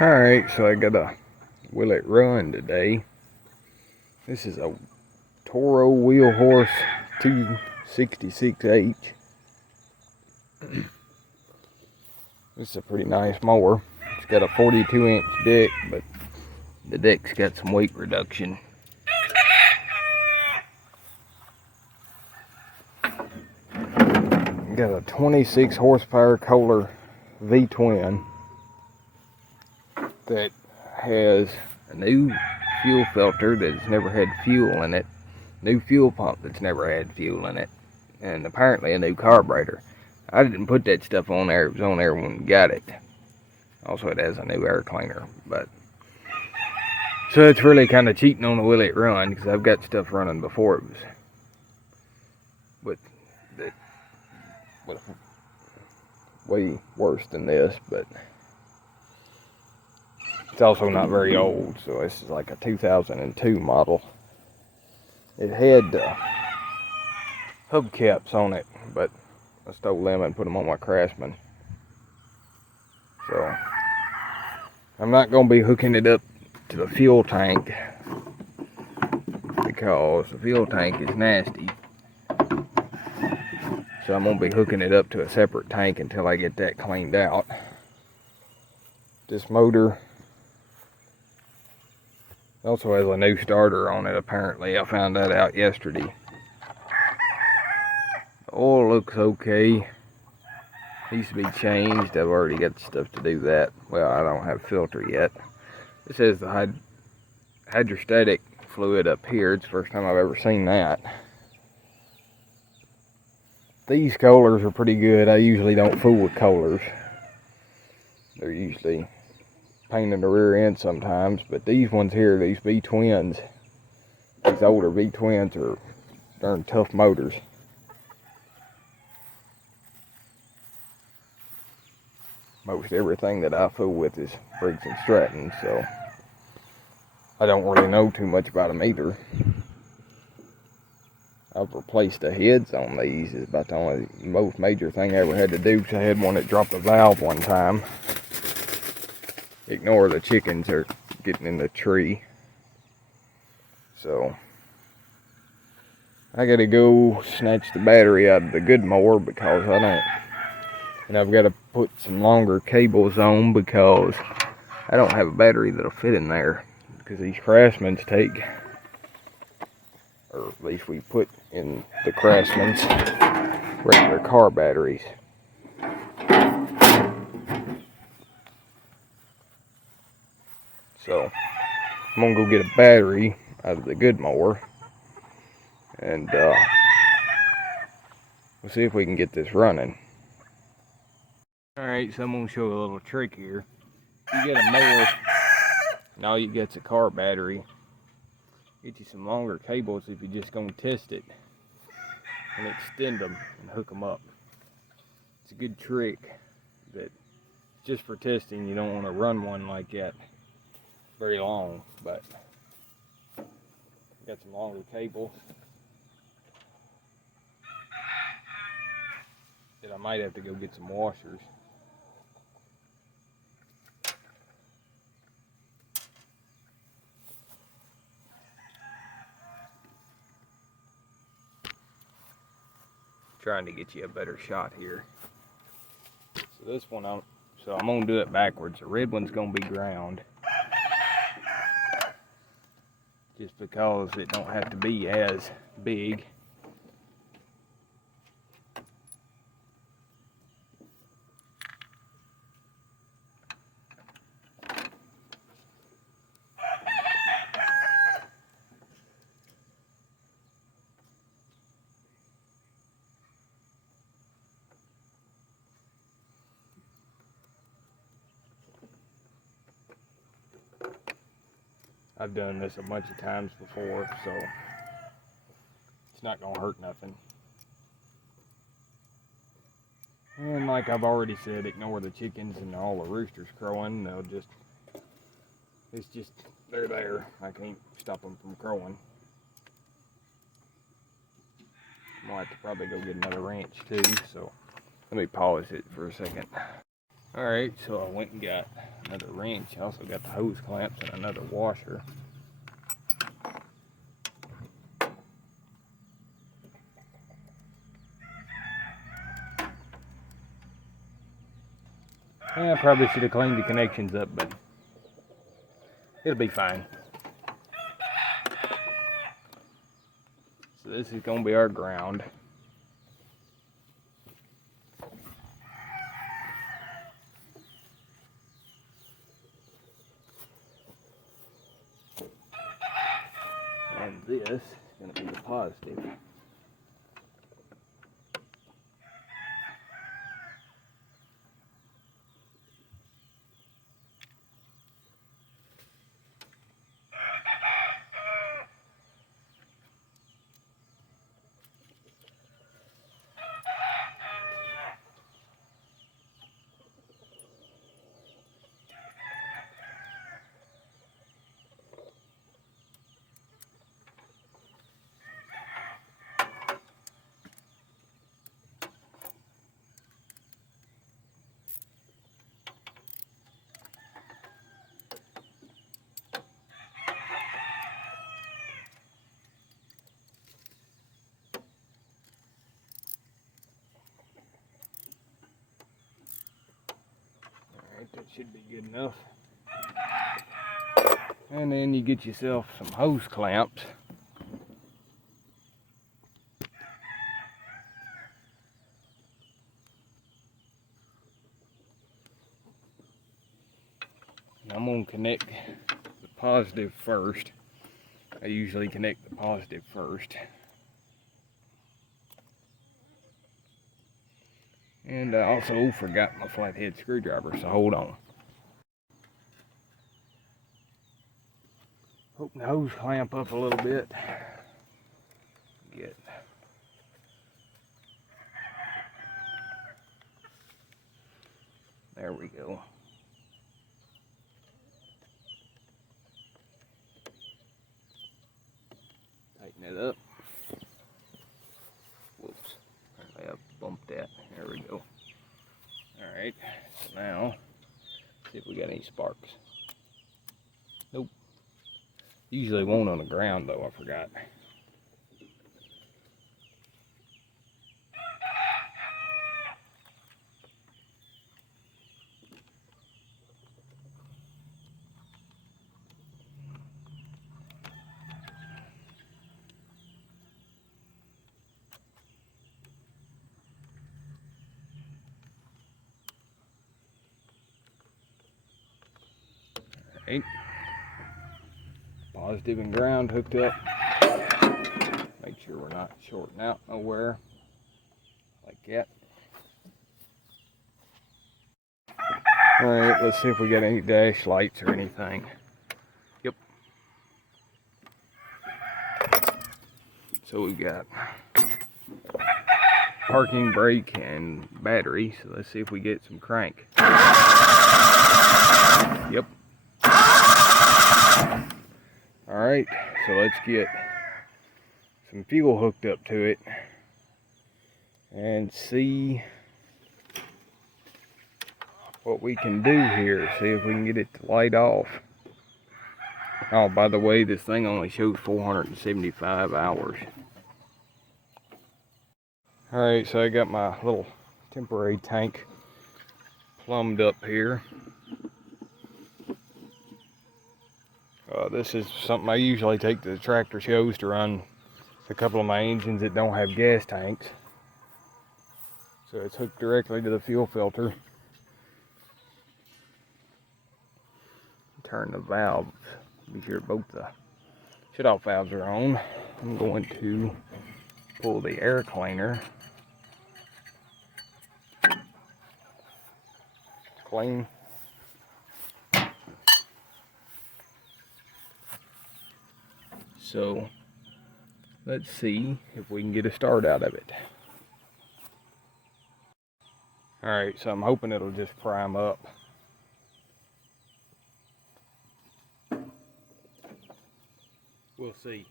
Alright, so I got a Will It Run today. This is a Toro wheel horse 266H. This is a pretty nice mower. It's got a 42-inch deck, but the deck's got some weight reduction. Got a 26 horsepower Kohler V-twin that has a new fuel filter that's never had fuel in it, new fuel pump that's never had fuel in it, and apparently a new carburetor. I didn't put that stuff on there, it was on there when we got it. Also, it has a new air cleaner, but so it's really kind of cheating on the Will It Run, because I've got stuff running before it was with way worse than this, but it's also not very old, so this is like a 2002 model. It had hubcaps on it, but I stole them and put them on my Craftsman. So I'm not going to be hooking it up to the fuel tank, because the fuel tank is nasty. So I'm going to be hooking it up to a separate tank until I get that cleaned out. This motor also has a new starter on it, apparently. I found that out yesterday. The oil looks okay. Needs to be changed. I've already got the stuff to do that. Well, I don't have a filter yet. This has the hydrostatic fluid up here. It's the first time I've ever seen that. These Kohlers are pretty good. I usually don't fool with Kohlers. They're usually pain in the rear end sometimes, but these ones here, these V-twins, these older V-twins are darn tough motors. Most everything that I fool with is Briggs & Stratton, so I don't really know too much about them either. I've replaced the heads on these. It's about the only most major thing I ever had to do, because I had one that dropped a valve one time. Ignore the chickens are getting in the tree. So I gotta go snatch the battery out of the good mower, because I don't, and I've got to put some longer cables on, because I don't have a battery that'll fit in there, because these Craftsmans take, or at least we put in the Craftsmans, regular car batteries. So I'm gonna go get a battery out of the good mower, and we'll see if we can get this running. Alright, so I'm gonna show you a little trick here. You get a mower, and all you get's a car battery. Get you some longer cables if you're just gonna test it, and extend them and hook them up. It's a good trick, that just for testing. You don't want to run one like that very long, but got some longer cables that I might have to go get some washers. Trying to get you a better shot here. So this one, I'm gonna do it backwards. The red one's gonna be ground, just because it don't have to be as big. I've done this a bunch of times before, so it's not gonna hurt nothing. And like I've already said, ignore the chickens and all the roosters crowing. They're there. I can't stop them from crowing. I'm gonna have to probably go get another wrench too, so let me polish it for a second. Alright, so I went and got another wrench. I also got the hose clamps and another washer. I probably should have cleaned the connections up, but it'll be fine. So this is going to be our ground. And this is going to be the positive. That should be good enough. And then you get yourself some hose clamps. And I'm going to connect the positive first. I usually connect the positive first. And I also forgot my flathead screwdriver, so hold on. Open the hose clamp up a little bit. Get there we go. Tighten it up. Whoops. Apparently I bumped that. There we go. Alright, so now, see if we got any sparks. Nope. Usually won't on the ground though, I forgot. Alright. Positive and ground hooked up. Make sure we're not shorting out nowhere. Like that. Alright, let's see if we got any dash lights or anything. Yep. So we've got parking brake and battery. So let's see if we get some crank. Yep. Alright, so let's get some fuel hooked up to it and see what we can do here. See if we can get it to light off. Oh, by the way, this thing only shows 475 hours. Alright, so I got my little temporary tank plumbed up here. This is something I usually take to the tractor shows to run a couple of my engines that don't have gas tanks. So it's hooked directly to the fuel filter. Turn the valves. Be sure both the shut-off valves are on. I'm going to pull the air cleaner. Clean. So let's see if we can get a start out of it. Alright, so I'm hoping it'll just prime up. We'll see.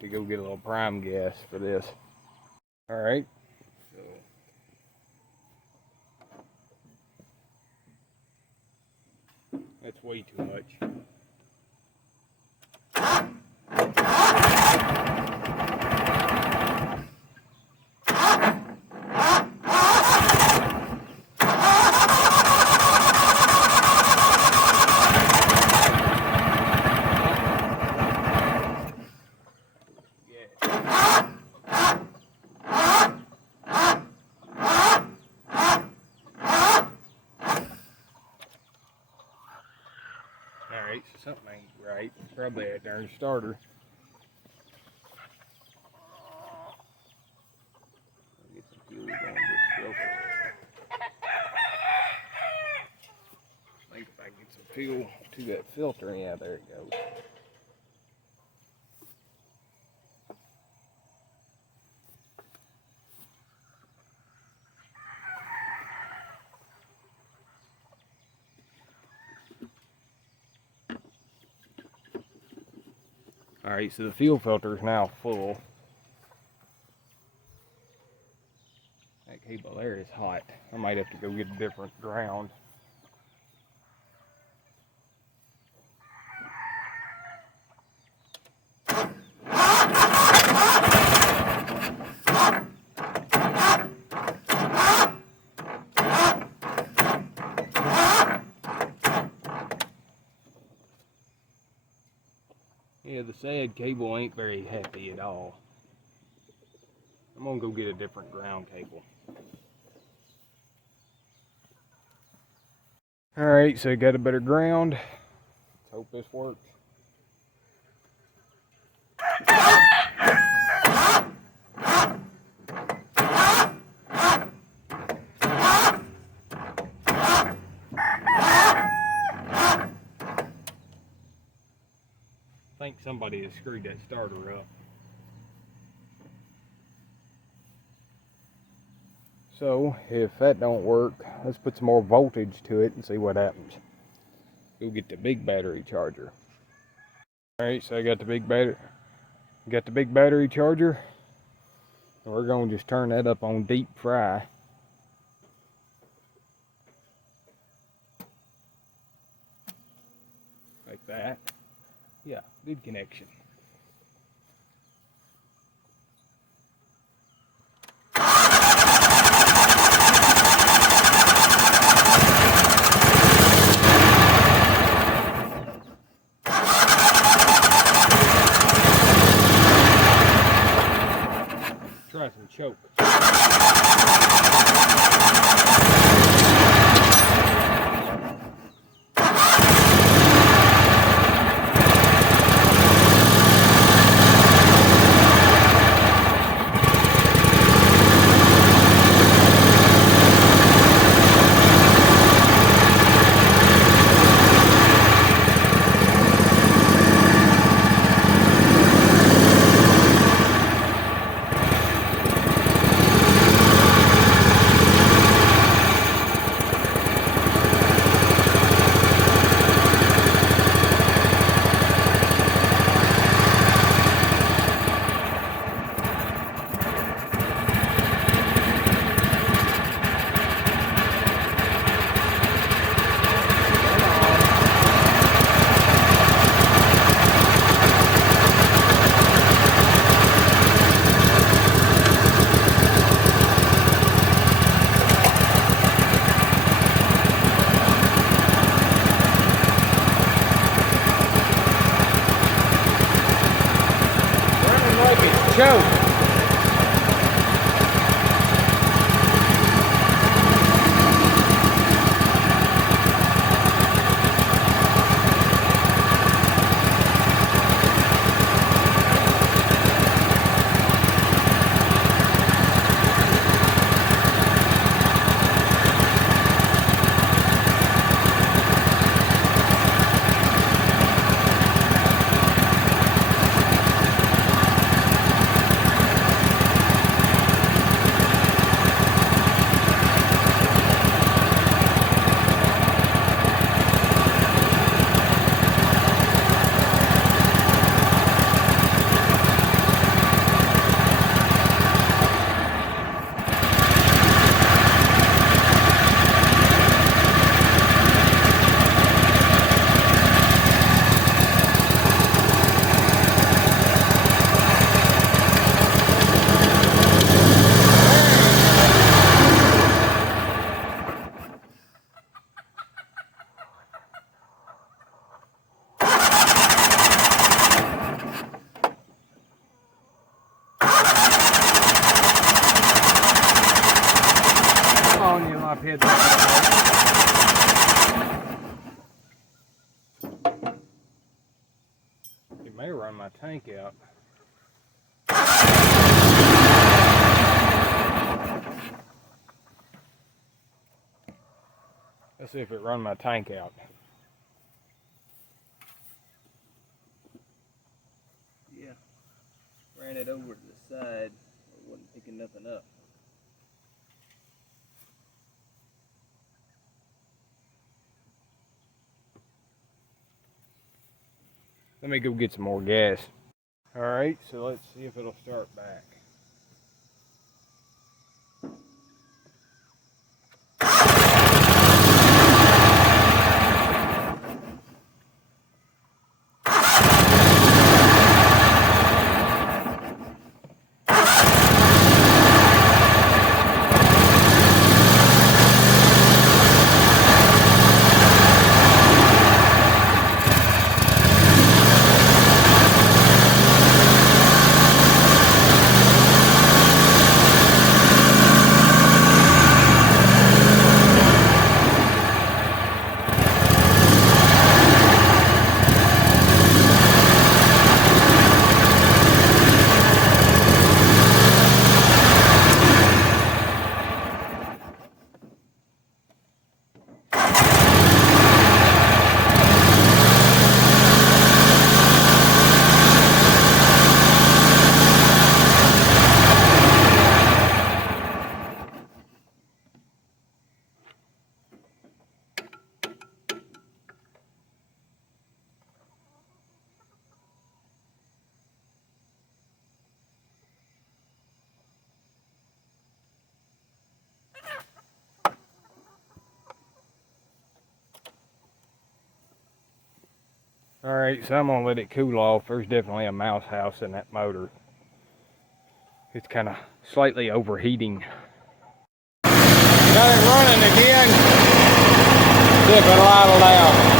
to go get a little prime gas for this. Alright, so that's way too much. Alright, so something ain't right. Probably that darn starter. Get some fuel going this filter. I think if I can get some fuel to that filter, yeah, there it goes. Alright, so the fuel filter is now full. That cable there is hot. I might have to go get a different ground. Yeah, the sad cable ain't very happy at all. I'm gonna go get a different ground cable. Alright, so I got a better ground. Let's hope this works. I think somebody has screwed that starter up. So, if that don't work, let's put some more voltage to it and see what happens. Go get the big battery charger. Alright, so I got the big battery charger. And we're going to just turn that up on deep fry. Like that. Yeah, good connection. Try some choke. Choke. heads up. It may run my tank out. Let's see if it run my tank out. Yeah, ran it over to the side. It wasn't picking nothing up. Let me go get some more gas. Alright, so let's see if it'll start back. Alright, so I'm going to let it cool off. There's definitely a mouse house in that motor. It's kind of slightly overheating. Got it running again. See if it'll idle out.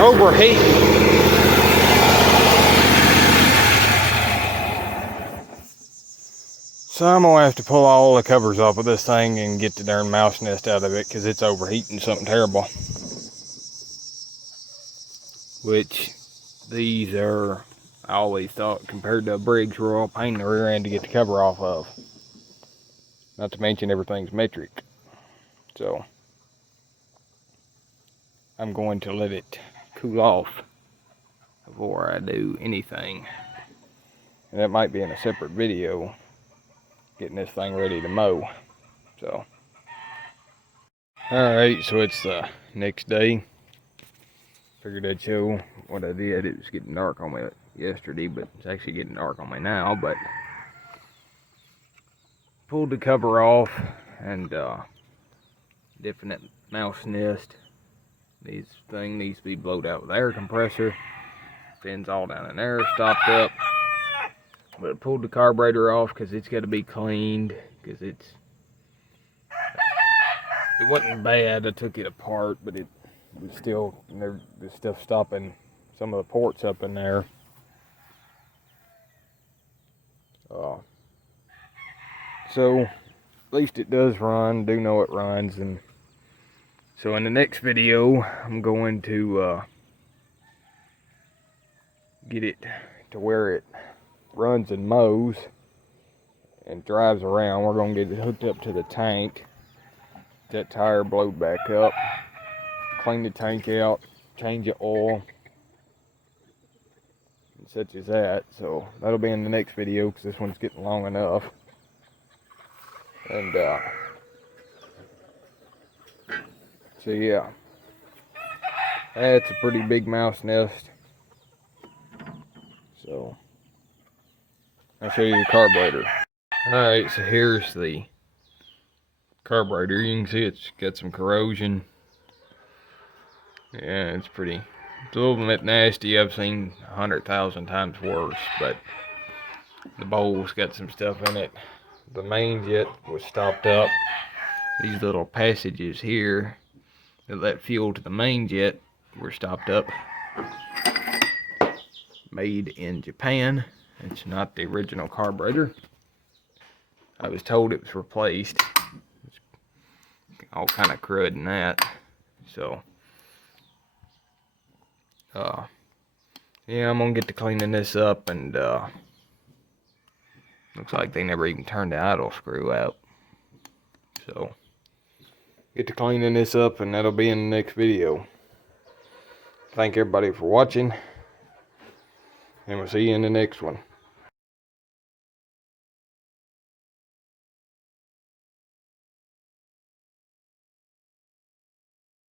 Overheating. So I'm gonna have to pull all the covers off of this thing and get the darn mouse nest out of it because it's overheating something terrible. Which these are, I always thought, compared to a Briggs, were all pain in the rear end to get the cover off of. Not to mention everything's metric. So I'm going to let it cool off before I do anything. And that might be in a separate video, getting this thing ready to mow. So, alright, so it's the next day. Figured I'd show what I did. It was getting dark on me yesterday, but it's actually getting dark on me now. But pulled the cover off, and definite mouse nest. This thing needs to be blowed out with air compressor. Fins all down in there, stopped up. But I pulled the carburetor off because it's got to be cleaned. Because it wasn't bad. I took it apart, but it was still, there's stuff stopping some of the ports up in there. So at least it does run. Do know it runs. And so in the next video, I'm going to get it to where it runs and mows and drives around. We're going to get it hooked up to the tank. That tire blowed back up. clean the tank out, change the oil, and such as that. So that'll be in the next video because this one's getting long enough. And so yeah, that's a pretty big mouse nest. So I'll show you the carburetor. Alright, so here's the carburetor. You can see it's got some corrosion. Yeah, it's a little bit nasty. I've seen 100,000 times worse, but the bowl's got some stuff in it. The main jet was stopped up. These little passages here that let fuel to the main jet were stopped up. Made in Japan. It's not the original carburetor. I was told it was replaced. It's all kind of crud in that. So yeah, I'm gonna get to cleaning this up, and looks like they never even turned the idle screw out. So get to cleaning this up, and that'll be in the next video. Thank everybody for watching, and we'll see you in the next one.